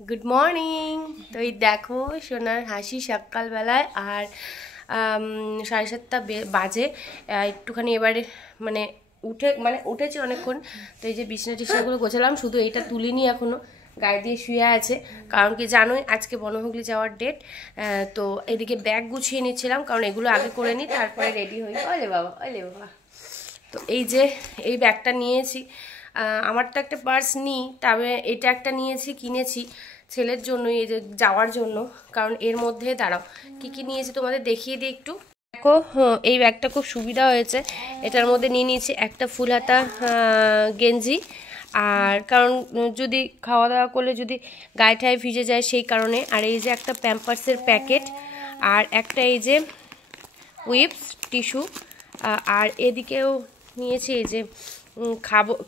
Good morning. তো এই দেখো সোনার হাসি সকালবেলায় আর 7:30 বাজে। একটুখানি এবারে মানে উঠেছি অনেকক্ষণ। তো এই যে বিছনা টিছনাগুলো গোছালাম, শুধু এইটা তুলিনি এখনো, গায়ে দিয়ে শুয়ে আছে। কারণ কি জানোই আজকে বনহুগলি যাওয়ার ডেট। তো এদিকে ব্যাগ গুছিয়ে নিচ্ছিলাম, কারণ এগুলো আগে করে নিই, তারপরে রেডি হই। ওলে বাবা, ওলে বাবা। তো এই যে এই ব্যাগটা নিয়েছি, আমার তো একটা পার্স নিই, তবে এটা একটা নিয়েছি, কিনেছি ছেলের জন্য, এই যে যাওয়ার জন্য। কারণ এর মধ্যে দাঁড়াও কি কি নিয়েছি তোমাদের দেখিয়ে দিই একটু। দেখো, এই ব্যাগটা খুব সুবিধা হয়েছে। এটার মধ্যে নিয়ে নিয়েছি একটা ফুল হাতা গেঞ্জি, আর কারণ যদি খাওয়া দাওয়া করলে যদি গায়ে ঠায়ে ভিজে যায় সেই কারণে। আর এই যে একটা প্যাম্পার্সের প্যাকেট, আর একটা এই যে উইপস টিস্যু, আর এদিকেও নিয়েছি এই যে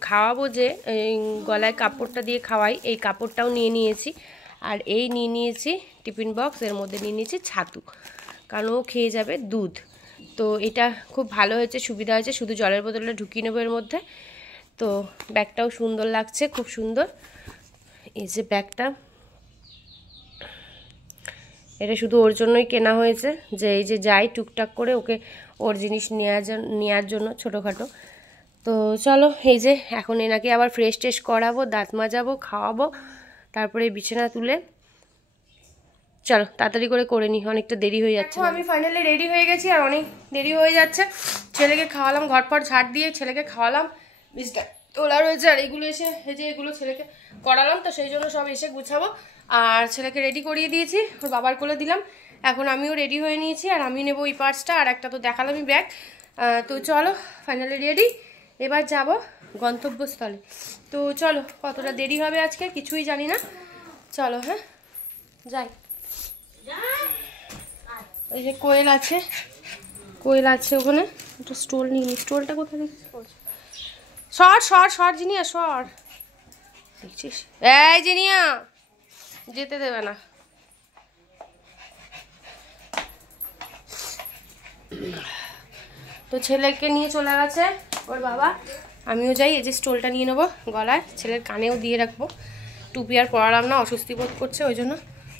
খাওয়াবো যে গলায় কাপড়টা দিয়ে খাওয়াই, এই কাপড়টাও নিয়ে নিয়েছি। আর এই নিয়ে নিয়েছি টিফিন বক্স, এর মধ্যে নিয়ে নিয়েছি ছাতু, কারণ ও খেয়ে যাবে দুধ। তো এটা খুব ভালো হয়েছে, সুবিধা হয়েছে। শুধু জলের বোতলটা ঢুকিয়ে নেবো এর মধ্যে। তো ব্যাগটাও সুন্দর লাগছে, খুব সুন্দর। এই যে ব্যাগটা, এটা শুধু ওর জন্যই কেনা হয়েছে, যে এই যে যাই টুকটাক করে ওকে ওর জিনিস নেওয়ার জন্য ছোটোখাটো। তো চলো, এই যে এখন এনাকে আবার ফ্রেশ ট্রেশ করাবো, দাঁত মাজাবো, খাওয়াবো, তারপরে বিছানা তুলে চলো তাড়াতাড়ি করে নিই, অনেকটা দেরি হয়ে যাচ্ছে। আমি ফাইনালি রেডি হয়ে গেছি, আর অনেক দেরি হয়ে যাচ্ছে। ছেলেকে খাওয়ালাম, ঘরপর ঝাড় দিয়ে ছেলেকে খাওয়ালাম, বিছটা তোলা রয়েছে, আর এগুলো এসে এই যে এগুলো ছেলেকে করালাম, তো সেই জন্য সব এসে গুছাবো। আর ছেলেকে রেডি করিয়ে দিয়েছি, ওর বাবার কোলে দিলাম। এখন আমিও রেডি হয়ে নিয়েছি, আর আমি নেবো ওই পার্সটা, আর একটা তো দেখালামই ব্যাগ। তো চলো ফাইনালি রেডি, এবার যাব গন্তব্যস্থলে। তো চলো, কতটা দেরি হবে আজকে কিছুই জানি না। চলো, হ্যাঁ যাই। ওই যে কোয়েল আছে ওখানে, একটা স্টোল নিয়ে নি। স্টোলটা কোথায় দেখছিস? সর জিনিয়া, সর। দেখছিস, এই জিনিয়া যেতে দেবে না। তো ছেলেকে নিয়ে চলে গেছে ওর বাবা, আমিও যাই। এই যে স্টোলটা নিয়ে নেবো গলায়, ছেলের কানেও দিয়ে রাখবো। টুপি আর পরালাম না, অস্বস্তি বোধ করছে ওই জন্য।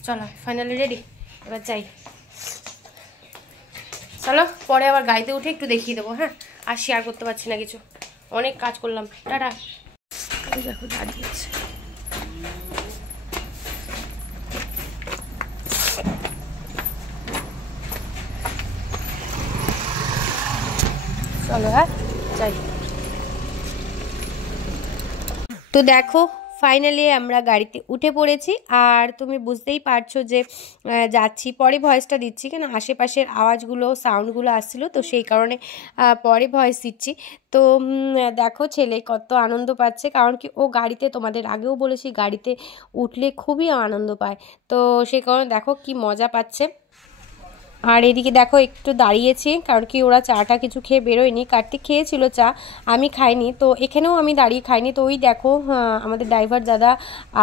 চলো ফাইনালি রেডি, এবার যাই। চলো, পরে আবার গাড়িতে উঠে একটু দেখিয়ে দেবো। হ্যাঁ, আর শেয়ার করতে পারছি না কিছু, অনেক কাজ করলাম। টাটা। দেখো দাঁড়িয়ে আছে। চলো, হ্যাঁ যাই। তো দেখো ফাইনালি আমরা গাড়িতে উঠে পড়েছি, আর তুমি বুঝতেই পারছো যে যাচ্ছি। পরে ভয়েসটা দিচ্ছি কেন, আশেপাশের আওয়াজগুলো সাউন্ডগুলো আসছিলো, তো সেই কারণে পরে ভয়েস দিচ্ছি। তো দেখো ছেলে কত আনন্দ পাচ্ছে, কারণ কি ও গাড়িতে, তোমাদের আগেও বলেছি, গাড়িতে উঠলে খুবই আনন্দ পায়। তো সেই কারণে দেখো কি মজা পাচ্ছে। আর এদিকে দেখো একটু দাঁড়িয়েছি, কারণ কি ওরা চাটা কিছু খেয়ে বেরোয়নি। কার্তিক খেয়েছিল চা, আমি খাইনি, তো এখানেও আমি দাঁড়িয়ে খাইনি। তো ওই দেখো আমাদের ড্রাইভার দাদা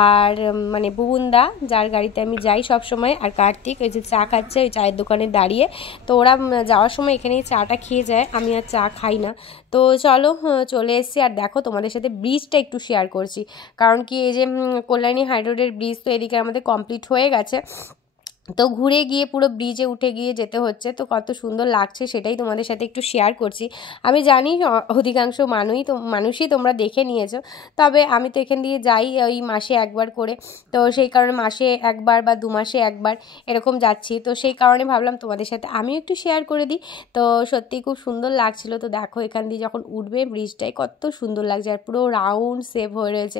আর মানে বুবুনদা, যার গাড়িতে আমি যাই সব সময়, আর কার্তিক ওই যে চা খাচ্ছে ওই চায়ের দোকানে দাঁড়িয়ে। তো ওরা যাওয়ার সময় এখানেই চাটা খেয়ে যায়, আমি আর চা খাই না। তো চলো চলে এসেছি। আর দেখো তোমাদের সাথে ব্রিজটা একটু শেয়ার করছি, কারণ কি এই যে কল্যাণী হাই রোডের ব্রিজ তো এদিকে আমাদের কমপ্লিট হয়ে গেছে। তো ঘুরে গিয়ে পুরো ব্রিজে উঠে গিয়ে যেতে হচ্ছে, তো কত সুন্দর লাগছে সেটাই তোমাদের সাথে একটু শেয়ার করছি। আমি জানি অধিকাংশ মানুষই তোমরা দেখে নিয়েছো, তবে আমি তো এখান দিয়ে যাই ওই মাসে একবার করে। তো সেই কারণে মাসে একবার বা 2 মাসে একবার এরকম যাচ্ছি, তো সেই কারণে ভাবলাম তোমাদের সাথে আমিও একটু শেয়ার করে দিই। তো সত্যিই খুব সুন্দর লাগছিল। তো দেখো এখান দিয়ে যখন উঠবে ব্রিজটাই কত সুন্দর লাগছে, আর পুরো রাউন্ড সেভ হয়ে রয়েছে,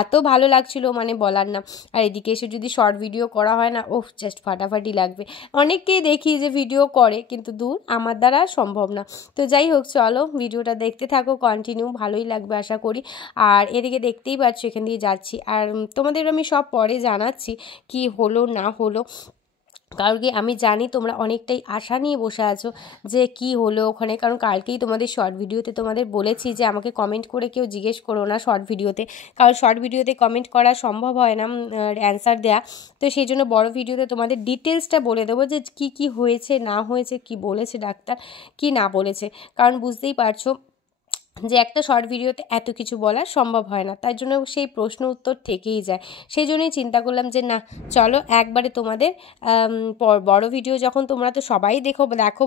এত ভালো লাগছিল মানে বলার না। আর এদিকে এসে যদি শর্ট ভিডিও করা হয় না, ওহ জাস্ট ফাটাফাটি লাগবে। অনেককেই দেখি যে ভিডিও করে, কিন্তু দূর আমার দ্বারা সম্ভব না। তো যাই হোক, চলো ভিডিওটা দেখতে থাকো কন্টিনিউ, ভালোই লাগবে আশা করি। আর এদিকে দেখতেই পাচ্ছ এখান দিয়ে যাচ্ছি, আর তোমাদের আমি সব পরে জানাচ্ছি কি হলো না হলো, কারণ কি আমি জানি তোমরা অনেকটাই আশা নিয়ে বসে আছো যে কি হলো ওখানে। কারণ কালকেই তোমাদের শর্ট ভিডিওতে তোমাদের বলেছি যে আমাকে কমেন্ট করে কেউ জিজ্ঞেস করো না শর্ট ভিডিওতে, কারণ শর্ট ভিডিওতে কমেন্ট করা সম্ভব হয় না অ্যান্সার দেয়া। তো সেই জন্য বড় ভিডিওতে তোমাদের ডিটেলসটা বলে দেবো যে কি হয়েছে না হয়েছে, কি বলেছে ডাক্তার, কি না বলেছে। কারণ বুঝতেই পারছো যে একটা শর্ট ভিডিওতে এত কিছু বলা সম্ভব হয় না, তাই জন্য সেই প্রশ্ন উত্তর থেকেই যায়। সেই জন্যই চিন্তা করলাম যে না, চলো একবারে তোমাদের বড় ভিডিও যখন তোমরা তো সবাই দেখো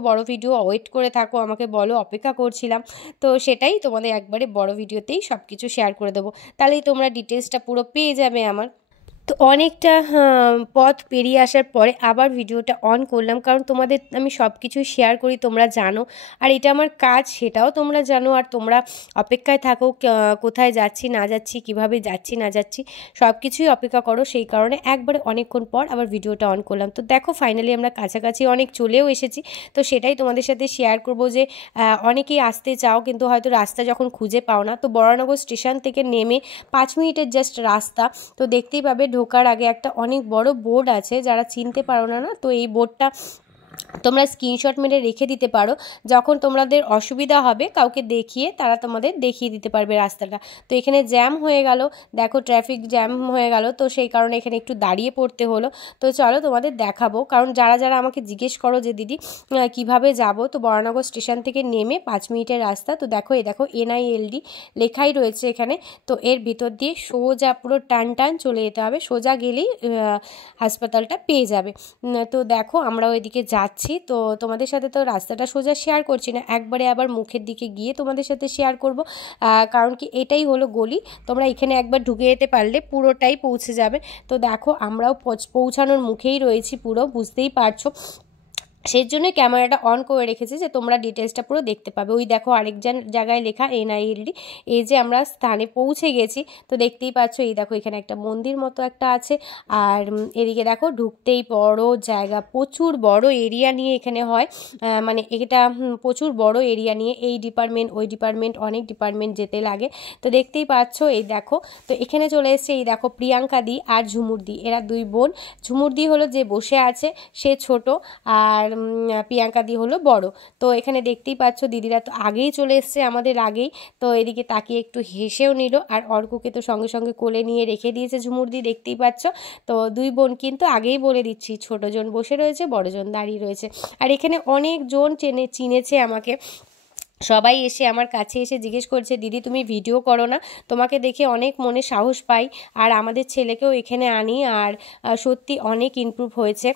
বড় ভিডিও ওয়েট করে থাকো, আমাকে বলো, অপেক্ষা করছিলাম, তো সেটাই তোমাদের একবারে বড় ভিডিওতেই সব কিছু শেয়ার করে দেবো, তাহলেই তোমরা ডিটেলসটা পুরো পেয়ে যাবে আমার। তো অনেকটা পথ পেরিয়ে আসার পরে আবার ভিডিওটা অন করলাম, কারণ তোমাদের আমি সব কিছু শেয়ার করি, তোমরা জানো, আর এটা আমার কাজ সেটাও তোমরা জানো, আর তোমরা অপেক্ষায় থাকো কোথায় যাচ্ছি না যাচ্ছি, কিভাবে যাচ্ছি না যাচ্ছি, সব কিছুই অপেক্ষা করো। সেই কারণে একবারে অনেকক্ষণ পর আবার ভিডিওটা অন করলাম। তো দেখো ফাইনালি আমরা কাছাকাছি অনেক চলেও এসেছি। তো সেটাই তোমাদের সাথে শেয়ার করব যে অনেকেই আসতে চাও কিন্তু হয়তো রাস্তা যখন খুঁজে পাও না, তো বরানগর স্টেশন থেকে নেমে 5 মিনিটের জাস্ট রাস্তা। তো দেখতেই পাবে ঢোকার আগে একটা অনেক বড় বোর্ড আছে, যারা চিনতে পারো না, তো এই বোর্ডটা তোমরা স্ক্রিনশট মেরে রেখে দিতে পারো, যখন তোমাদের অসুবিধা হবে কাউকে দেখিয়ে তারা তোমাদের দেখিয়ে দিতে পারবে রাস্তাটা। তো এখানে জ্যাম হয়ে গেল, দেখো ট্রাফিক জ্যাম হয়ে গেল, তো সেই কারণে এখানে একটু দাঁড়িয়ে পড়তে হলো। তো চলো তোমাদের দেখাবো, কারণ যারা যারা আমাকে জিজ্ঞেস করো যে দিদি কিভাবে যাব, তো বরানগর স্টেশন থেকে নেমে 5 মিনিটের রাস্তা। তো দেখো এই দেখো NILD লেখাই রয়েছে এখানে। তো এর ভিতর দিয়ে সোজা পুরো টান টান চলে যেতে হবে, সোজা গেলেই হাসপাতালটা পেয়ে যাবে। তো দেখো আমরাও এদিকে যাচ্ছি, তো তোমাদের সাথে তো রাস্তাটা সোজা শেয়ার করছি না, একবারে আবার মুখের দিকে গিয়ে তোমাদের সাথে শেয়ার করব, কারণ কি এটাই হলো গলি, তোমরা এখানে একবার ঢুকে যেতে পারলে পুরোটাই পৌঁছে যাবে। তো দেখো আমরাও পৌঁছানোর মুখেই রয়েছি, পুরো বুঝতেই পারছো, সেই জন্য ক্যামেরাটা অন করে রেখেছি যে তোমরা ডিটেলসটা পুরো দেখতে পাবে। ওই দেখো আরেকজন জায়গায় লেখা NILD, এই যে আমরা স্থানে পৌঁছে গেছি। তো দেখতেই পাচ্ছ এই দেখো এখানে একটা মন্দির মতো একটা আছে, আর এদিকে দেখো ঢুকতেই বড় জায়গা, প্রচুর বড় এরিয়া নিয়ে এখানে হয়, মানে এটা প্রচুর বড় এরিয়া নিয়ে, এই ডিপার্টমেন্ট ওই ডিপার্টমেন্ট অনেক ডিপার্টমেন্ট যেতে লাগে। তো দেখতেই পাচ্ছ এই দেখো, তো এখানে চলে এসছে এই দেখো প্রিয়াঙ্কা দি আর ঝুমুর দি, এরা দুই বোন। ঝুমুর দি হলো যে বসে আছে, সে ছোট, আর প্রিয়াঙ্কা দি হলো বড়। তো এখানে দেখতেই পাচ্ছ দিদিরা তো আগেই চলে এসছে, আমাদের আগেই। তো এদিকে তাকিয়ে একটু হেসেও নিল, আর অর্ককে তো সঙ্গে সঙ্গে কোলে নিয়ে রেখে দিয়েছে ঝুমুর দি, দেখতেই পাচ্ছ। তো দুই বোন কিন্তু আগেই বলে দিচ্ছি, ছোটজন বসে রয়েছে, বড়জন দাঁড়িয়ে রয়েছে। আর এখানে অনেকজন চিনেছে আমাকে, সবাই এসে আমার কাছে এসে জিজ্ঞেস করছে দিদি তুমি ভিডিও করো না, তোমাকে দেখে অনেক মনে সাহস পাই, আর আমাদের ছেলেকেও এখানে আনি, আর সত্যি অনেক ইমপ্রুভ হয়েছে।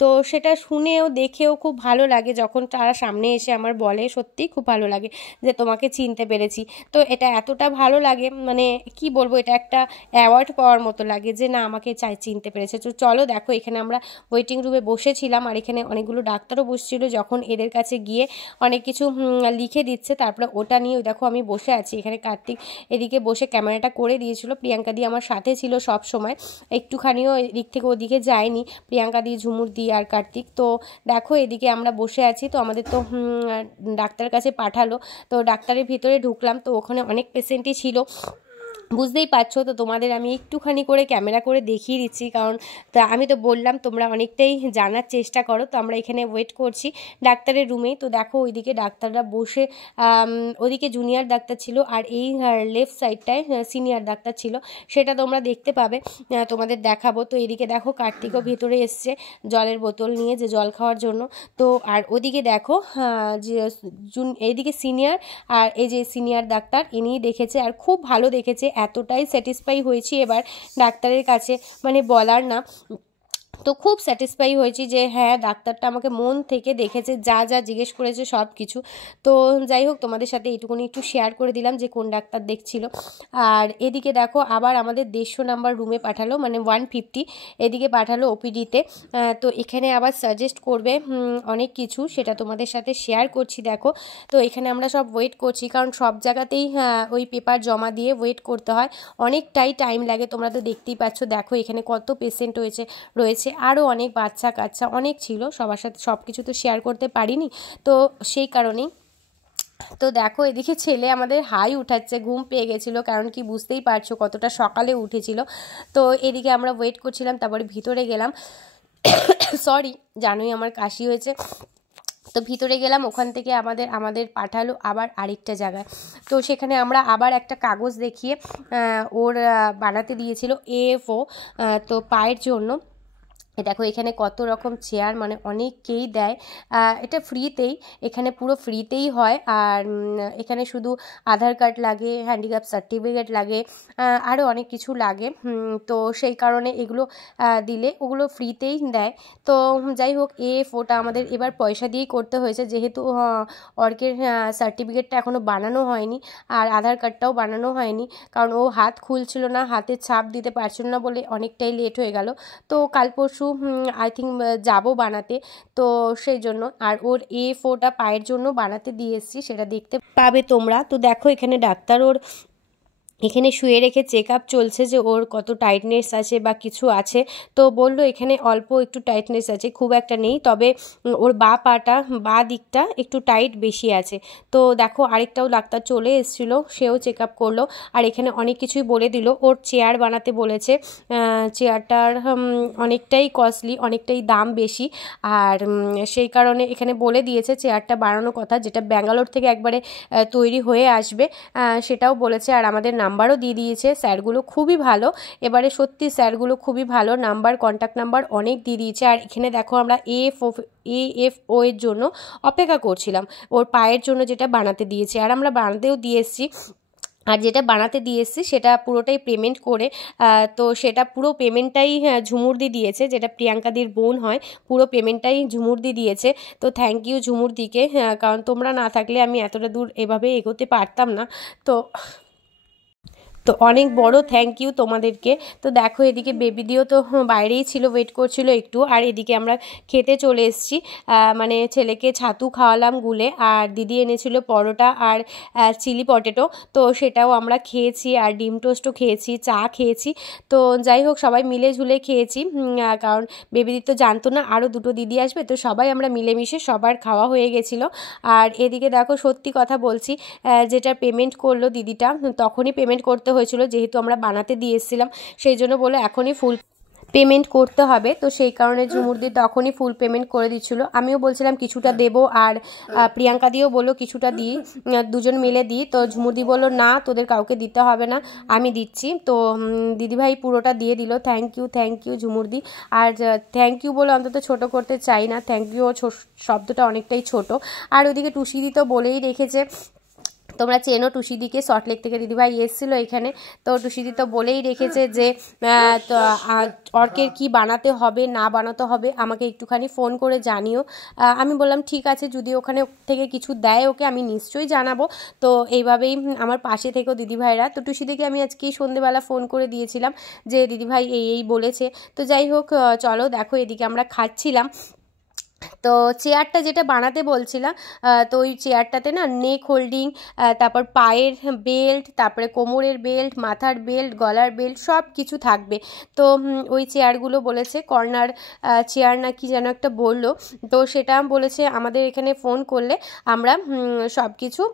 তো সেটা শুনেও দেখেও খুব ভালো লাগে, যখন তারা সামনে এসে আমার বলে, সত্যিই খুব ভালো লাগে যে তোমাকে চিনতে পেরেছি। তো এটা এতটা ভালো লাগে, মানে কি বলবো, এটা একটা অ্যাওয়ার্ড পাওয়ার মতো লাগে যে না আমাকে চিনতে পেরেছে। তো চলো দেখো এখানে আমরা ওয়েটিং রুমে বসেছিলাম, আর এখানে অনেকগুলো ডাক্তারও বসছিল, যখন এদের কাছে গিয়ে অনেক কিছু লিখে দিচ্ছে, তারপরে ওটা নিয়ে ওই দেখো আমি বসে আছি এখানে, কার্তিক এদিকে বসে ক্যামেরাটা করে দিয়েছিল, প্রিয়াঙ্কা দি আমার সাথে ছিল সব সময়, একটুখানিও এদিক থেকে ওদিকে যায়নি, প্রিয়াঙ্কা দি, ঝুমুর দি আর কার্তিক। তো দেখো এদিকে আমরা বসে আছি, তো আমাদের তো ডাক্তারের কাছে পাঠালো, তো ডাক্তারের ভিতরে ঢুকলাম, তো ওখানে অনেক পেশেন্টই ছিল, বুঝতেই পারছো। তো তোমাদের আমি একটুখানি করে ক্যামেরা করে দেখিয়ে দিচ্ছি, কারণ তা আমি তো বললাম তোমরা অনেকটাই জানার চেষ্টা করো। তো আমরা এখানে ওয়েট করছি ডাক্তারের রুমেই। তো দেখো ওইদিকে ডাক্তাররা বসে, ওদিকে জুনিয়র ডাক্তার ছিল, আর এই লেফট সাইডটায় সিনিয়র ডাক্তার ছিল, সেটা তোমরা দেখতে পাবে, তোমাদের দেখাবো। তো এদিকে দেখো কার্তিকও ভেতরে এসছে জলের বোতল নিয়ে, যে জল খাওয়ার জন্য। তো আর ওদিকে দেখো যে এইদিকে সিনিয়র, আর এই যে সিনিয়র ডাক্তার ইনিই দেখেছে, আর খুব ভালো দেখেছে, এতটাই স্যাটিসফাই হয়েছি এবার ডাক্তারের কাছে, মানে বলার না। তো খুব স্যাটিসফাই হয়েছি যে হ্যাঁ ডাক্তারটা আমাকে মন থেকে দেখেছে, যা যা জিজ্ঞেস করেছে সব কিছু। তো যাই হোক তোমাদের সাথে এইটুকুনি একটু শেয়ার করে দিলাম যে কোন ডাক্তার দেখছিল। আর এদিকে দেখো আবার আমাদের 150 নাম্বার রুমে পাঠালো, মানে 150 এদিকে পাঠালো ওপিডিতে। তো এখানে আবার সাজেস্ট করবে অনেক কিছু, সেটা তোমাদের সাথে শেয়ার করছি। দেখো তো এখানে আমরা সব ওয়েট করছি, কারণ সব জায়গাতেই ওই পেপার জমা দিয়ে ওয়েট করতে হয়, অনেকটাই টাইম লাগে, তোমরা তো দেখতেই পাচ্ছ। দেখো এখানে কত পেশেন্ট রয়েছে, আরও অনেক বাচ্চা কাচ্চা অনেক ছিল, সবার সাথে সব কিছু তো শেয়ার করতে পারিনি, তো সেই কারণেই। তো দেখো এদিকে ছেলে আমাদের হাই উঠাচ্ছে, ঘুম পেয়ে গেছিলো, কারণ কি বুঝতেই পারছো কতটা সকালে উঠেছিল। তো এদিকে আমরা ওয়েট করছিলাম, তারপরে ভিতরে গেলাম, সরি জানোই আমার কাশি হয়েছে। তো ভিতরে গেলাম, ওখান থেকে আমাদের পাঠালো আবার আরেকটা জায়গায়। তো সেখানে আমরা আবার একটা কাগজ দেখিয়ে ওর বানাতে দিয়েছিল AFO, তো পায়ের জন্য দেখো এখানে কত রকম চেয়ার, মানে অনেককেই দেয়, এটা ফ্রিতেই, এখানে পুরো ফ্রিতেই হয়। আর এখানে শুধু আধার কার্ড লাগে, হ্যান্ডিক্যাপ সার্টিফিকেট লাগে, আরও অনেক কিছু লাগে। তো সেই কারণে এগুলো দিলে ওগুলো ফ্রিতেই দেয়। তো যাই হোক, ওটা আমাদের এবার পয়সা দিয়েই করতে হয়েছে, যেহেতু অর্কের সার্টিফিকেটটা এখনও বানানো হয়নি আর আধার কার্ডটাও বানানো হয়নি, কারণ ও হাত খুলছিল না, হাতের ছাপ দিতে পারছিল না বলে অনেকটাই লেট হয়ে গেল। তো কাল পরশু আই থিঙ্ক যাবো বানাতে, তো সেই জন্য। আর ওর ফোটা পায়ের জন্য বানাতে দিয়ে এসেছি, সেটা দেখতে পাবে তোমরা। তো দেখো এখানে ডাক্তার ওর এখানে শুয়ে রেখে চেক আপ চলছে যে ওর কত টাইটনেস আছে বা কিছু আছে। তো বলল এখানে অল্প একটু টাইটনেস আছে, খুব একটা নেই, তবে ওর বা দিকটা একটু টাইট বেশি আছে। তো দেখো আরেকটাও ডাক্তার চলে এসেছিলো, সেও চেক আপ করলো। আর এখানে অনেক কিছুই বলে দিল। ওর চেয়ার বানাতে বলেছে, চেয়ারটার অনেকটাই কস্টলি, অনেকটাই দাম বেশি। আর সেই কারণে এখানে বলে দিয়েছে চেয়ারটা বানানোর কথা, যেটা ব্যাঙ্গালোর থেকে একবারে তৈরি হয়ে আসবে, সেটাও বলেছে। আর আমাদের নাম্বারও দিয়ে দিয়েছে, স্যারগুলো খুবই ভালো, এবারে সত্যি স্যারগুলো খুবই ভালো, নাম্বার কন্ট্যাক্ট নাম্বার অনেক দিয়ে দিয়েছে। আর এখানে দেখো আমরা AFO এর জন্য অপেক্ষা করছিলাম, ওর পায়ের জন্য যেটা বানাতে দিয়েছে, আর আমরা বানাতেও দিয়ে এসেছি। আর যেটা বানাতে দিয়ে এসেছি সেটা পুরোটাই পেমেন্ট করে, তো সেটা পুরো পেমেন্টটাই ঝুমুরদি দিয়েছে, যেটা প্রিয়াঙ্কাদির বোন হয়, পুরো পেমেন্টটাই ঝুমুরদি দিয়েছে। তো থ্যাংক ইউ ঝুমুরদিকে, কারণ তোমরা না থাকলে আমি এতটা দূর এভাবে এগোতে পারতাম না। তো অনেক বড় থ্যাংক ইউ তোমাদেরকে। তো দেখো এদিকে বেবি দিও তো বাইরেই ছিল, ওয়েট করছিল একটু। আর এদিকে আমরা খেতে চলে এসেছি, মানে ছেলেকে ছাতু খাওয়ালাম গুলে, আর দিদি এনেছিল পরোটা আর চিলি পটেটো, তো সেটাও আমরা খেয়েছি। আর ডিম টোস্টও খেয়েছি, চা খেয়েছি। তো যাই হোক সবাই মিলে ঝুলে খেয়েছি, কারণ বেবি দি তো জানতো না আরও দুটো দিদি আসবে, তো সবাই আমরা মিলেমিশে সবার খাওয়া হয়ে গেছিলো। আর এদিকে দেখো সত্যি কথা বলছি, যেটা পেমেন্ট করলো দিদিটা, তখনই পেমেন্ট করতে হয়েছিল, যেহেতু আমরা বানাতে দিয়ে এসেছিলাম, সেই জন্য বলে এখনই ফুল পেমেন্ট করতে হবে। তো সেই কারণে ঝুমুরদি তখনই ফুল পেমেন্ট করে দিচ্ছিল। আমিও বলছিলাম কিছুটা দেবো, আর প্রিয়াঙ্কা দিও বললো কিছুটা দিই, দুজন মিলে দিই। তো ঝুমুরদি বললো না, তোদের কাউকে দিতে হবে না, আমি দিচ্ছি। তো দিদিভাই পুরোটা দিয়ে দিল। থ্যাংক ইউ ঝুমুরদি। আর থ্যাংক ইউ বলে অন্তত ছোট করতে চাই না, থ্যাংক ইউ শব্দটা অনেকটাই ছোট। আর ওদিকে টুসিদি তো বলেই রেখেছে, তোমরা চেনো টুসিদিকে, সল্টলেক থেকে দিদিভাই এসেছিলো এখানে। তো টুসিদি তো বলেই রেখেছে যে অর্কের কি বানাতে হবে না বানাতে হবে আমাকে একটুখানি ফোন করে জানিও। আমি বললাম ঠিক আছে, যদি ওখানে থেকে কিছু দেয় ওকে আমি নিশ্চয়ই জানাবো। তো এইভাবেই আমার পাশে থেকেও দিদিভাইরা। তো টুসিদিকে আমি আজকেই সন্ধ্যেবেলা ফোন করে দিয়েছিলাম যে দিদিভাই এই বলেছে। তো যাই হোক চলো, দেখো এদিকে আমরা খাচ্ছিলাম। তো চেয়ারটা যেটা বানাতে বলছিলাম, তো ওই চেয়ারটাতে না নেক হোল্ডিং, তারপর পায়ের বেল্ট, তারপরে কোমরের বেল্ট, মাথার বেল্ট, গলার বেল্ট সব কিছু থাকবে। তো ওই চেয়ারগুলো বলেছে কর্নার চেয়ার না কি যেন একটা বললো, তো সেটা বলেছে আমাদের এখানে ফোন করলে আমরা সব কিছু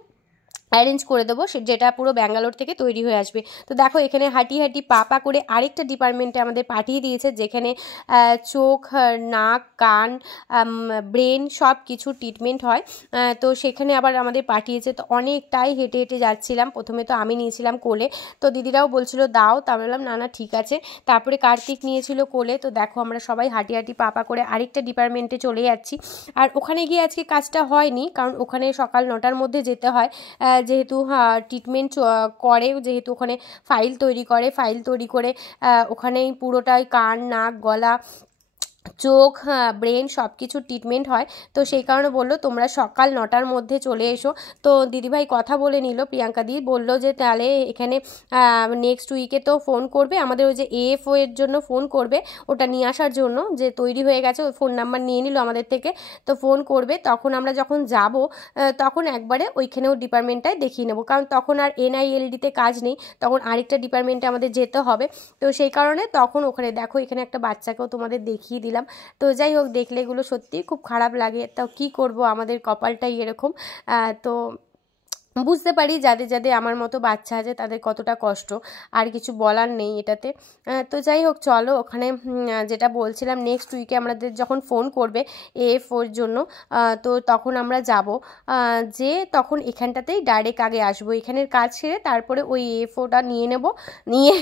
অ্যারেঞ্জ করে দেবো, যেটা পুরো ব্যাঙ্গালোর থেকে তৈরি হয়ে আসবে। তো দেখো এখানে হাঁটি পা করে আরেকটা ডিপার্টমেন্টে আমাদের পাঠিয়ে দিয়েছে, যেখানে চোখ, নাক, কান, ব্রেন সব কিছু ট্রিটমেন্ট হয়। তো সেখানে আবার আমাদের পাঠিয়েছে। তো অনেকটাই হেঁটে যাচ্ছিলাম, প্রথমে তো আমি নিয়েছিলাম কোলে, তো দিদিরাও বলছিল দাও, তা বললাম না ঠিক আছে। তারপরে কার্তিক নিয়েছিল কোলে। তো দেখো আমরা সবাই হাঁটি পা করে আরেকটা ডিপার্টমেন্টে চলে যাচ্ছি। আর ওখানে গিয়ে আজকে কাজটা হয়নি, কারণ ওখানে সকাল 9টার মধ্যে যেতে হয়, যেহেতু ট্রিটমেন্ট করে, যেহেতু ওখানে ফাইল তৈরি করে ওখানেই পুরোটাই কান, নাক, গলা, চোখ, ব্রেন সব কিছু ট্রিটমেন্ট হয়। তো সেই কারণে বললো তোমরা সকাল 9টার মধ্যে চলে এসো। তো দিদিভাই কথা বলে নিল, প্রিয়াঙ্কা দি বললো যে তাহলে এখানে নেক্সট উইকে তো ফোন করবে আমাদের, ওই যে AFO এর জন্য ফোন করবে, ওটা নিয়ে আসার জন্য, যে তৈরি হয়ে গেছে, ওই ফোন নাম্বার নিয়ে নিল আমাদের থেকে। তো ফোন করবে, তখন আমরা যখন যাব তখন একবারে ওইখানেও ডিপার্টমেন্টটায় দেখিয়ে নেবো, কারণ তখন আর NILD-তে কাজ নেই, তখন আরেকটা ডিপার্টমেন্টে আমাদের যেতে হবে। তো সেই কারণে তখন ওখানে দেখো এখানে একটা বাচ্চাকেও তোমাদের দেখিয়ে দিলাম। তো যাই হোক, দেখলে এগুলো সত্যিই খুব খারাপ লাগে, তাও কি করব, আমাদের কপালটাই এরকম। তো বুঝতে পারি যাদের আমার মতো বাচ্চা আছে তাদের কতটা কষ্ট, আর কিছু বলার নেই এটাতে। তো যাই হোক চলো, ওখানে যেটা বলছিলাম নেক্সট উইকে আমাদের যখন ফোন করবে AFOর জন্য, তো তখন আমরা যাব, যে তখন এখানটাতেই ডাইরেক্ট আগে আসবো, এখানের কাজ ছেড়ে তারপরে ওই AFOটা নিয়ে নেব, নিয়ে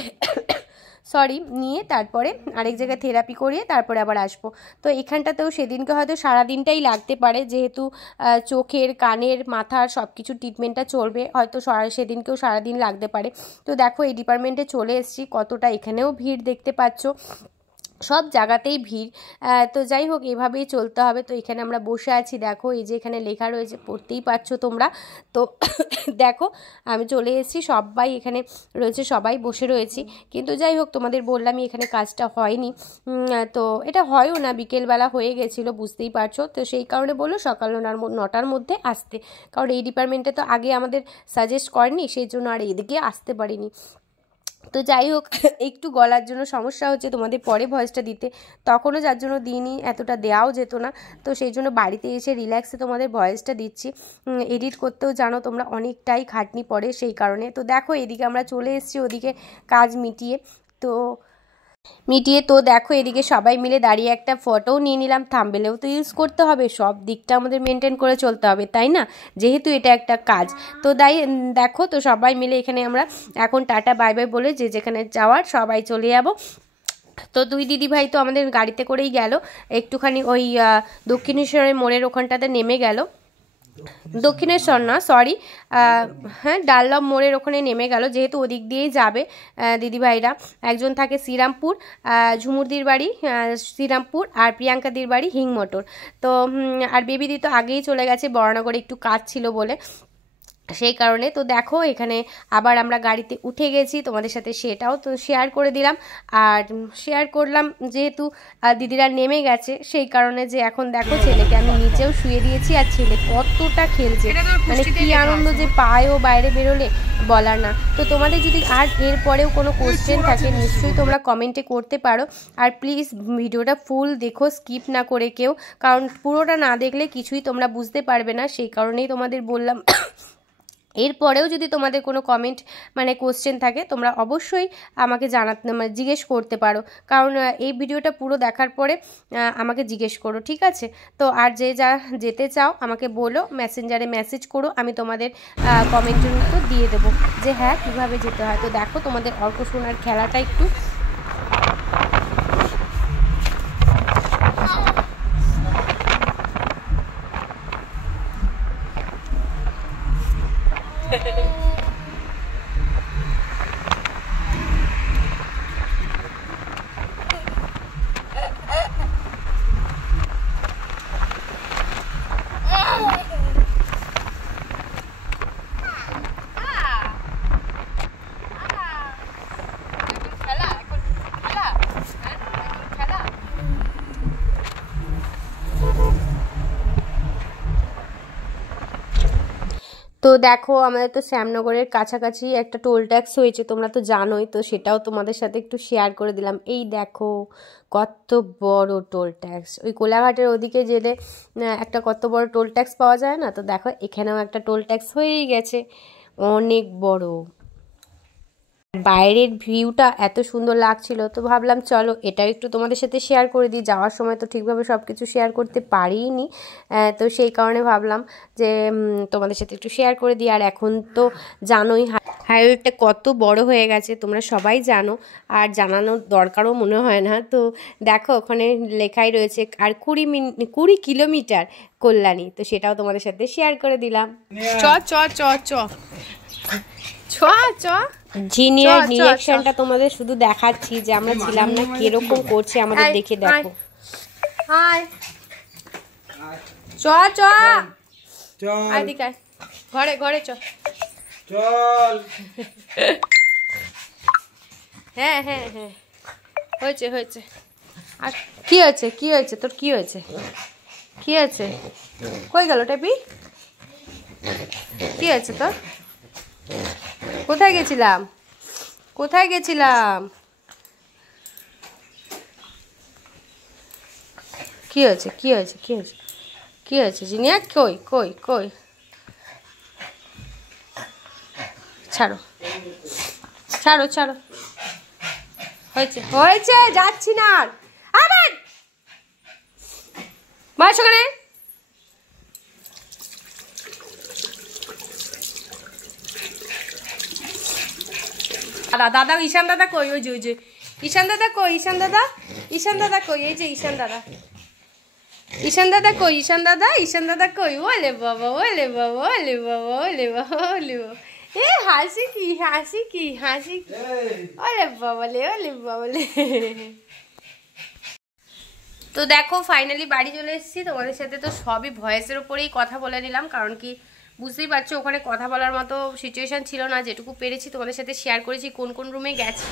সরি নিয়ে তারপরে আরেক জায়গায় থেরাপি করিয়ে তারপরে আবার আসবো। তো এখানটাতেও সেদিনকে হয়তো সারাদিনটাই লাগতে পারে, যেহেতু চোখের, কানের, মাথার সব কিছু ট্রিটমেন্টটা চলবে, হয়তো সেদিনকেও সারাদিন লাগতে পারে। তো দেখো এই ডিপার্টমেন্টে চলে এসেছি, কতটা এখানেও ভিড় দেখতে পাচ্ছ, সব জায়গাতেই ভিড়। তো যাই হোক এভাবেই চলতে হবে। তো এখানে আমরা বসে আছি, দেখো এই যে এখানে লেখা রয়েছে, পড়তেই পারছো তোমরা। তো দেখো আমি চলে এসেছি, সবাই এখানে রয়েছে, সবাই বসে রয়েছি। কিন্তু যাই হোক তোমাদের বললামই এখানে কাজটা হয়নি, তো এটা হয়ও না, বিকেলবেলা হয়ে গেছিলো, বুঝতেই পারছো। তো সেই কারণে বললো সকাল 9টার মধ্যে আসতে, কারণ এই ডিপার্টমেন্টে তো আগে আমাদের সাজেস্ট করেনি, সেই জন্য আর এদিকে আসতে পারিনি। তো যাই হোক একটু গলার জন্য সমস্যা হচ্ছে, তোমাদের পরে ভয়েসটা দিতে, তখনও যার জন্য দিইনি, এতটা দেওয়াও যেত না। তো সেই জন্য বাড়িতে এসে রিল্যাক্সে তোমাদের ভয়েসটা দিচ্ছি। এডিট করতেও জানো তোমরা অনেকটাই খাটনি পড়ে, সেই কারণে। তো দেখো এদিকে আমরা চলে এসেছি ওদিকে কাজ মিটিয়ে। তো দেখো এদিকে সবাই মিলে দাঁড়িয়ে একটা ফটোও নিয়ে নিলাম, থাম্বনেলেও তো ইউজ করতে হবে, সব দিকটা আমাদের মেনটেন করে চলতে হবে, তাই না, যেহেতু এটা একটা কাজ। তো দেখো তো সবাই মিলে এখানে আমরা এখন টাটা বাই বাই বলে যে যেখানে যাওয়ার সবাই চলে যাবো। তো দুই দিদিভাই তো আমাদের গাড়িতে করেই গেল, একটুখানি ওই দক্ষিণেশ্বরের মোড়ের ওখানটাতে নেমে গেল, দক্ষিণেশ্বর না সরি, হ্যাঁ ডাল্লভ মোড়ের ওখানে নেমে গেল, যেহেতু ওদিক দিয়েই যাবে দিদিভাইরা। একজন থাকে শ্রীরামপুর, ঝুমুরদির বাড়ি শ্রীরামপুর, আর প্রিয়াঙ্কাদির বাড়ি হিংমটর। তো আর বেবিদি তো আগেই চলে গেছে বরানগরে, একটু কাজ ছিল বলে, সেই কারণে। তো দেখো এখানে আবার আমরা গাড়িতে উঠে গেছি, তোমাদের সাথে সেটাও তো শেয়ার করে দিলাম। আর শেয়ার করলাম যেহেতু দিদিরা নেমে গেছে, সেই কারণে যে এখন দেখো ছেলেকে আমি নিচেও শুয়ে দিয়েছি, আর ছেলে কতটা খেলছে, মানে কি আনন্দ যে পায় ও বাইরে বেরোলে বলার না। তো তোমাদের যদি আর এরপরেও কোনো কোশ্চেন থাকে নিশ্চয়ই তোমরা কমেন্টে করতে পারো, আর প্লিজ ভিডিওটা ফুল দেখো, স্কিপ না করে কেউ, কারণ পুরোটা না দেখলে কিছুই তোমরা বুঝতে পারবে না, সেই কারণেই তোমাদের বললাম। এরপরেও যদি তোমাদের কোনো কমেন্ট মানে কোশ্চেন থাকে তোমরা অবশ্যই আমাকে মানে জিজ্ঞেস করতে পারো, কারণ এই ভিডিওটা পুরো দেখার পরে আমাকে জিজ্ঞেস করো, ঠিক আছে। তো আর যা যেতে চাও আমাকে বলো, মেসেঞ্জারে মেসেজ করো, আমি তোমাদের কমেন্টের উত্তর দিয়ে দেবো যে হ্যাঁ কীভাবে যেতে হয়। তো দেখো তোমাদের অর্ক সোনার খেলাটা একটু তো দেখো আমাদের তো শ্যামনগরের কাছাকাছি একটা টোল ট্যাক্স হয়েছে, তোমরা তো জানোই, তো সেটাও তোমাদের সাথে একটু শেয়ার করে দিলাম। এই দেখো কত বড় টোল ট্যাক্স, ওই কোলাঘাটের ওদিকে যেতে একটা কত বড় টোল ট্যাক্স পাওয়া যায় না, তো দেখো এখানেও একটা টোল ট্যাক্স হয়েই গেছে, অনেক বড়। বাইরের ভিউটা এত সুন্দর লাগছিল, তো ভাবলাম চলো এটাও একটু তোমাদের সাথে শেয়ার করে দিই। যাওয়ার সময় তো ঠিকভাবে সব কিছু শেয়ার করতে পারিনি, তো সেই কারণে ভাবলাম যে তোমাদের সাথে একটু শেয়ার করে দিই। আর এখন তো জানোই হাইওয়েটা কত বড় হয়ে গেছে, তোমরা সবাই জানো, আর জানানোর দরকারও মনে হয় না। তো দেখো ওখানে লেখাই রয়েছে আর 20 কিলোমিটার কল্যাণী, তো সেটাও তোমাদের সাথে শেয়ার করে দিলাম। চ চ চ চ চ চ জিনিয়ার রিঅ্যাকশনটা তোমাদের শুধু দেখাচ্ছি যে আমরা ছিলাম না, কিরকম করছে আমাদের দেখে দেখো। হাই চ চ চল এদিকে ঘরে ঘরে চ চল হ্যাঁ হ্যাঁ হ্যাঁ হয়েছে হয়েছে। আর কি হয়েছে, কি হয়েছে তোর, কি হয়েছে, কি হয়েছে, কই গেল টেপি, কি হয়েছে তোর, কোথায় গেছিলাম, কোথায় গেছিলাম, কি হয়েছে, কি হয়েছে, কি হয়েছে, কি হয়েছে জিনিয়া, কই কই কই, ছাড়ো ছাড়ো ছাড়ো, হয়েছে হয়েছে, যাচ্ছি না আর, আবার বয়স ওখানে। দাদা দাদা ঈশান দাদা কই, ওই যে ঈশান দাদা কই? ঈশান দাদা, ঈশান দাদা কই? এই যে ঈশান দাদা, ঈশান দাদা কই? ঈশান দাদা, ঈশান দাদা কই? ওলে বাবা, ওলে বাবা, ওলে বাবা, ওলে বাবা, ওলে বাবা। এ হাসি কি, হাসি কি, হাসি কি, ওলে বাবালে, ওলে বাবালে। তো দেখো ফাইনালি বাড়ি চলে এসেছি। তোমাদের সাথে তো সবই ভয়েসের ওপরেই কথা বলে নিলাম, কারণ কি বুঝতেই পারছো ওখানে কথা বলার মতো সিচুয়েশান ছিল না। যেটুকু পেরেছি তোমাদের সাথে শেয়ার করেছি, কোন কোন রুমে গেছি।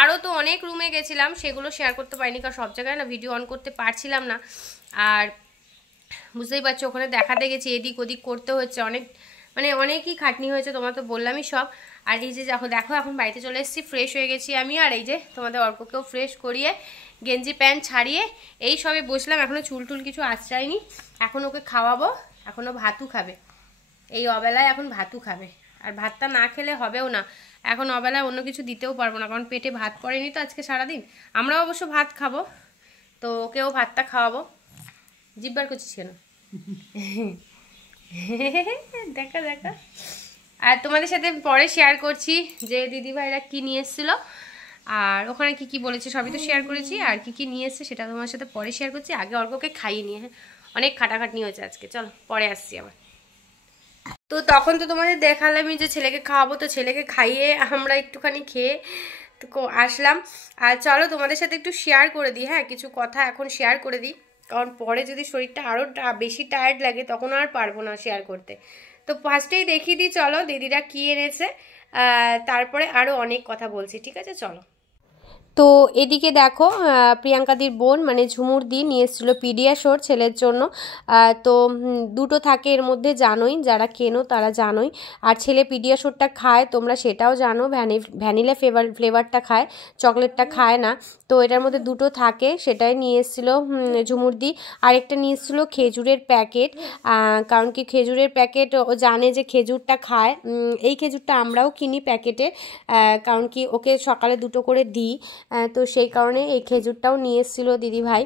আরও তো অনেক রুমে গেছিলাম, সেগুলো শেয়ার করতে পারিনি, কারণ সব জায়গায় না ভিডিও অন করতে পারছিলাম না। আর বুঝতেই পারছো ওখানে দেখাতে গেছি, এদিক ওদিক করতে হচ্ছে, অনেকই খাটনি হয়েছে, তোমার তো বললামই সব। আর এই যে দেখো এখন বাড়িতে চলে এসেছি, ফ্রেশ হয়ে গেছি আমি। আর এই যে তোমাদের অর্ককেও ফ্রেশ করিয়ে গেঞ্জি প্যান্ট ছাড়িয়ে এই সবে বসলাম। এখনও চুল টুল কিছু আঁচড়াইনি, এখন ওকে খাওয়াবো। এখনও ভাতও খাবে, এই অবেলায় এখন ভাতও খাবে। আর ভাতটা না খেলে হবেও না, এখন অবেলায় অন্য কিছু দিতেও পারবো না, কারণ পেটে ভাত পড়েনি তো আজকে সারাদিন। আমরাও অবশ্য ভাত খাবো, তো ওকেও ভাতটা খাওয়াবো। জিব্বার করছিস কেন? দেখা দেখা। আর তোমাদের সাথে পরে শেয়ার করছি যে দিদিভাইরা কি নিয়ে এসেছিলো, আর ওখানে কি কি বলেছে সবই তো শেয়ার করেছি। আর কি কি নিয়ে এসছে সেটা তোমার সাথে পরে শেয়ার করছি। আগে অর্ককে খাইয়ে নিয়ে, হ্যাঁ অনেক খাটাখাটনি হয়েছে আজকে। চলো পরে আসছি আবার। তো তখন তো তোমাদের দেখালামই যে ছেলেকে খাওয়াবো, তো ছেলেকে খাইয়ে আমরা একটুখানি খেয়ে তো আসলাম। আর চলো তোমাদের সাথে একটু শেয়ার করে দিই, হ্যাঁ কিছু কথা এখন শেয়ার করে দিই, কারণ পরে যদি শরীরটা আরও বেশি টায়ার্ড লাগে তখন আর পারবো না শেয়ার করতে। তো ফার্স্টেই দেখিয়ে দিই চলো দিদিরা কী এনেছে, তারপরে আরও অনেক কথা বলছি, ঠিক আছে চলো। তো এদিকে দেখো প্রিয়াঙ্কাদির বোন মানে ঝুমুরদি নিয়ে এসেছিলো পিডিয়াশোর ছেলের জন্য। তো দুটো থাকে এর মধ্যে, জানোই যারা কেনো তারা জানোই। আর ছেলে পিডিয়াশোরটা খায়, তোমরা সেটাও জানো, ভ্যানিলা ফ্লেভারটা খায়, চকলেটটা খায় না। তো এটার মধ্যে দুটো থাকে, সেটাই নিয়ে এসেছিলো ঝুমুরদি। আরেকটা নিয়ে এসেছিলো খেজুরের প্যাকেট, কারণ কি খেজুরের প্যাকেট ও জানে যে খেজুরটা খায়। এই খেজুরটা আমরাও কিনি প্যাকেটে, কারণ কি ওকে সকালে দুটো করে দিই, তো সেই কারণে এই খেজুরটাও নিয়ে এসেছিলো দিদিভাই।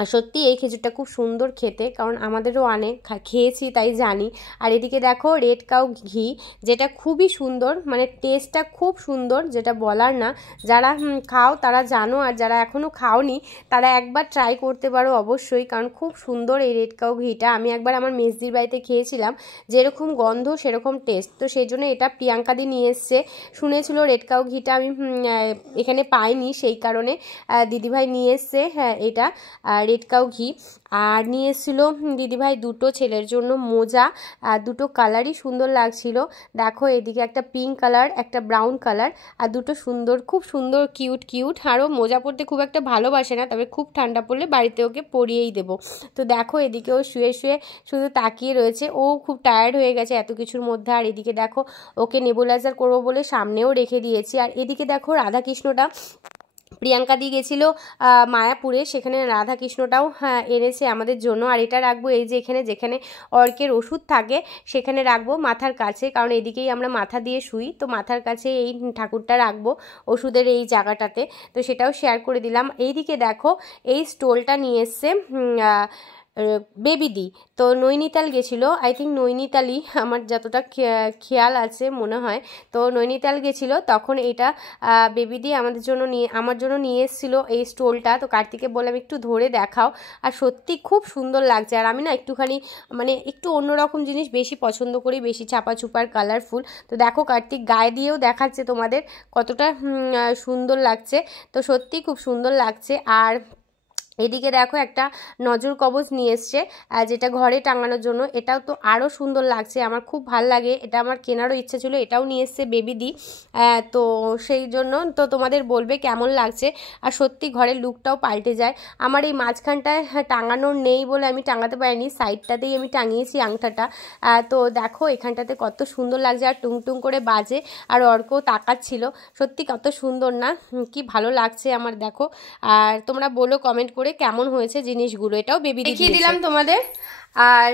আর সত্যি এই খেজুরটা খুব সুন্দর খেতে, কারণ আমাদেরও অনেক খেয়েছি তাই জানি। আর এদিকে দেখো রেড কাউ ঘি, যেটা খুবই সুন্দর, মানে টেস্টটা খুব সুন্দর, যেটা বলার না। যারা খাও তারা জানো, আর যারা এখনও খাওনি তারা একবার ট্রাই করতে পারো অবশ্যই, কারণ খুব সুন্দর এই রেড কাউ ঘিটা। আমি একবার আমার মেজদির বাড়িতে খেয়েছিলাম, যেরকম গন্ধ সেরকম টেস্ট, তো সেই জন্য এটা প্রিয়াঙ্কাদি নিয়ে এসছে। শুনেছিল রেড কাউ ঘিটা আমি এখানে পাইনি, সেই কারণে দিদিভাই নিয়ে এসছে হ্যাঁ এটা রেড কাউ ঘি। আর নিয়ে এসেছিলো দিদিভাই দুটো ছেলের জন্য মোজা, দুটো কালারই সুন্দর লাগছিল। দেখো এদিকে একটা পিঙ্ক কালার, একটা ব্রাউন কালার, আর দুটো সুন্দর, খুব সুন্দর কিউট। আরও মোজা পরতে খুব একটা ভালোবাসে না, তবে খুব ঠান্ডা পড়লে বাড়িতে ওকে পরিয়েই দেবো। তো দেখো এদিকেও শুয়ে শুধু তাকিয়ে রয়েছে, ও খুব টায়ার্ড হয়ে গেছে এত কিছুর মধ্যে। আর এদিকে দেখো ওকে নেবুলাইজার করবো বলে সামনেও রেখে দিয়েছি। আর এদিকে দেখো রাধাকৃষ্ণটা প্রিয়াঙ্কা দিয়ে গেছিলো মায়াপুরে, সেখানে রাধাকৃষ্ণটাও এনেছে আমাদের জন্য। আর এটা রাখবো এই যে যেখানে অর্কের ওষুধ থাকে সেখানে রাখবো মাথার কাছে, কারণ এদিকেই আমরা মাথা দিয়ে শুই, তো মাথার কাছে এই ঠাকুরটা রাখবো ওষুধের এই জায়গাটাতে। তো সেটাও শেয়ার করে দিলাম। এইদিকে দেখো এই স্টোলটা নিয়ে এসছে বেবিদি, তো নৈনিতাল গেছিলো, আই থিঙ্ক নৈনিতালই আমার যতটা খেয়াল আছে মনে হয়। তো নৈনিতাল গেছিলো তখন এটা বেবিদি আমার জন্য নিয়ে এসেছিলো এই স্টোলটা। তো কার্তিকে বললাম একটু ধরে দেখাও, আর সত্যি খুব সুন্দর লাগছে। আর আমি না একটুখানি একটু অন্যরকম জিনিস বেশি পছন্দ করি, বেশি চাপাচুপার কালারফুল। তো দেখো কার্তিক গায়ে দিয়েও দেখাচ্ছে তোমাদের কতটা সুন্দর লাগছে, তো সত্যি খুব সুন্দর লাগছে। আর এদিকে দেখো একটা নজর কবজ নিয়ে এসছে, যেটা ঘরে টাঙানোর জন্য, এটাও তো আরও সুন্দর লাগছে, আমার খুব ভাল লাগে, এটা আমার কেনারও ইচ্ছা ছিল। এটাও নিয়ে এসছে বেবিদি, তো সেই জন্য তো তোমাদের বলবে কেমন লাগছে। আর সত্যি ঘরের লুকটাও পাল্টে যায়। আমার এই মাঝখানটায় টাঙানোর নেই বলে আমি টাঙাতে পারিনি, সাইডটাতেই আমি টাঙিয়েছি আংটাটা। তো দেখো এখানটাতে কত সুন্দর লাগছে, আর টুংটুং করে বাজে, আর অর্কও তাকাচ্ছিল, সত্যি কত সুন্দর না, কি ভালো লাগছে আমার। দেখো আর তোমরা বলো কমেন্ট করে কেমন হয়েছে জিনিসগুলো, এটাও বেবি দেখিয়ে দিলাম তোমাদের। আর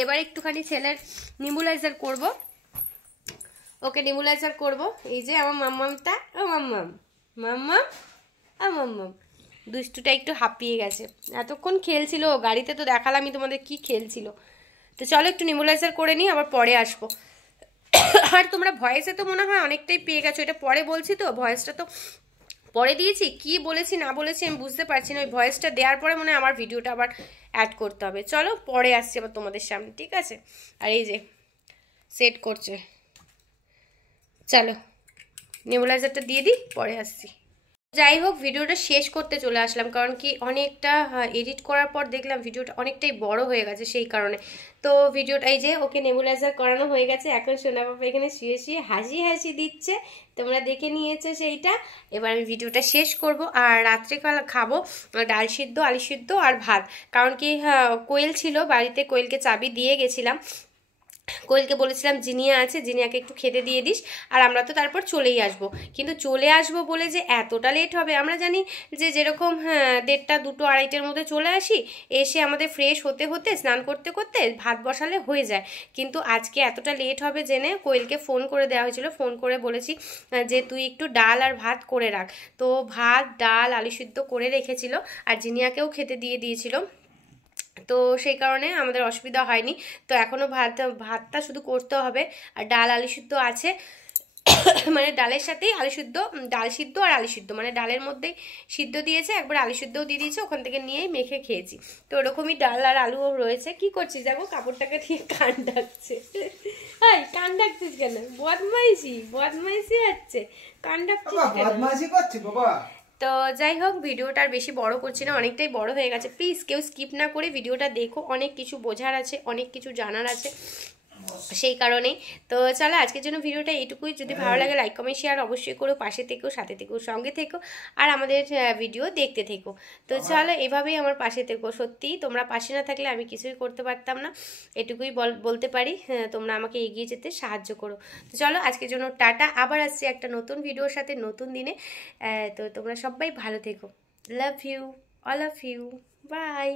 এবার একটুখানি ছেলের নেবুলাইজার করব, ওকে নেবুলাইজার করব। এই যে আমার মাম্মামটা, ও মাম্মাম দুষ্টুটা একটু হাঁপিয়ে গেছে, এতক্ষণ খেলছিল গাড়িতে, তো দেখালামই তোমাদের কি খেলছিল। তো চলো একটু নেবুলাইজার করে নিই, আবার পরে আসবো। আর তোমরা ভয়েসে তো মনে হয় অনেকটাই পেয়ে গেছো, এটা পরে বলছি তো, ভয়েসটা তো পরে দিয়েছি, কি বলেছি না বলেছি আমি বুঝতে পারছি না। ওই ভয়েসটা দেওয়ার পরে মনে হয় আমার ভিডিওটা আবার অ্যাড করতে হবে। চলো পরে আসছি আবার তোমাদের সামনে, ঠিক আছে? আর এই যে সেট করছে, চলো নেবুলাইজারটা দিয়ে দিই, পরে আসছি। যাই হোক, ভিডিওটা শেষ করতে চলে আসলাম, কারণ কি অনেকটা এডিট করার পর দেখলাম ভিডিওটা অনেকটাই বড় হয়ে গেছে, সেই কারণে। তো ভিডিওটা এই যে ওকে নেবুলাইজার করানো হয়ে গেছে, এখন সোনা বাবা এখানে শুয়ে শুয়ে হাসি হাসি দিচ্ছে, তোমরা দেখে নিয়েছো সেইটা। এবার আমি ভিডিওটা শেষ করব, আর রাত্রেবেলা খাবো ডাল সিদ্ধ, আলু সিদ্ধ আর ভাত। কারণ কি কোয়েল ছিল বাড়িতে, কোয়েলকে চাবি দিয়ে গেছিলাম, কোয়েলকে বলেছিলাম জিনিয়া আছে, জিনিয়াকে একটু খেতে দিয়ে দিস, আর আমরা তো তারপর চলেই আসবো। কিন্তু চলে আসবো বলে যে এতটা লেট হবে, আমরা জানি যে যেরকম 1:30, 2, 2:30-র মধ্যে চলে আসি, এসে আমাদের ফ্রেশ হতে হতে স্নান করতে করতে ভাত বসালে হয়ে যায়। কিন্তু আজকে এতটা লেট হবে জেনে কোয়েলকে ফোন করে দেওয়া হয়েছিল, ফোন করে বলেছি যে তুই একটু ডাল আর ভাত করে রাখ। তো ভাত, ডাল, আলু সিদ্ধ করে রেখেছিল, আর জিনিয়াকেও খেতে দিয়ে দিয়েছিল। তো সেই কারণে আমাদের অসুবিধা হয়নি। তো এখনও ভাতটা শুধু করতে হবে, আর ডাল আলু সিদ্ধ আছে, মানে ডালের সাথেই আলু সিদ্ধ, ডাল সিদ্ধ আর আলু সিদ্ধ, মানে ডালের মধ্যেই সিদ্ধ দিয়েছে, একবার আলু সিদ্ধও দিয়ে দিয়েছে, ওখান থেকে নিয়েই মেখে খেয়েছি। তো ওরকমই ডাল আর আলুও রয়েছে। কি করছিস? দেখো কাপড়টাকে ঠিক কান ডাকছে। হাই, কান ডাকছিস কেন? বদমাইশি হচ্ছে, কান ডাকছিস কেন? বদমাইশি করছি বাবা। তো যাই হোক, ভিডিওটা আর বেশি বড় করছি না, অনেকটাই বড় হয়ে গেছে। প্লিজ কেউ স্কিপ না করে ভিডিওটা দেখো, অনেক কিছু বোঝার আছে, অনেক কিছু জানার আছে, সেই কারণেই। তো চলো আজকের জন্য ভিডিওটা এইটুকুই। যদি ভালো লাগে লাইক কমেন্ট শেয়ার অবশ্যই করো, পাশে থেকো, সাথে থেকো, সঙ্গে থেকো, আর আমাদের ভিডিও দেখতে থেকো। তো চলো এভাবেই আমার পাশে থেকো। সত্যি তোমরা পাশে না থাকলে আমি কিছুই করতে পারতাম না, এটুকুই বলতে পারি। তোমরা আমাকে এগিয়ে যেতে সাহায্য করো। তো চলো আজকের জন্য টাটা, আবার আসছি একটা নতুন ভিডিওর সাথে নতুন দিনে। তো তোমরা সবাই ভালো থেকো। Love you, all of you, by.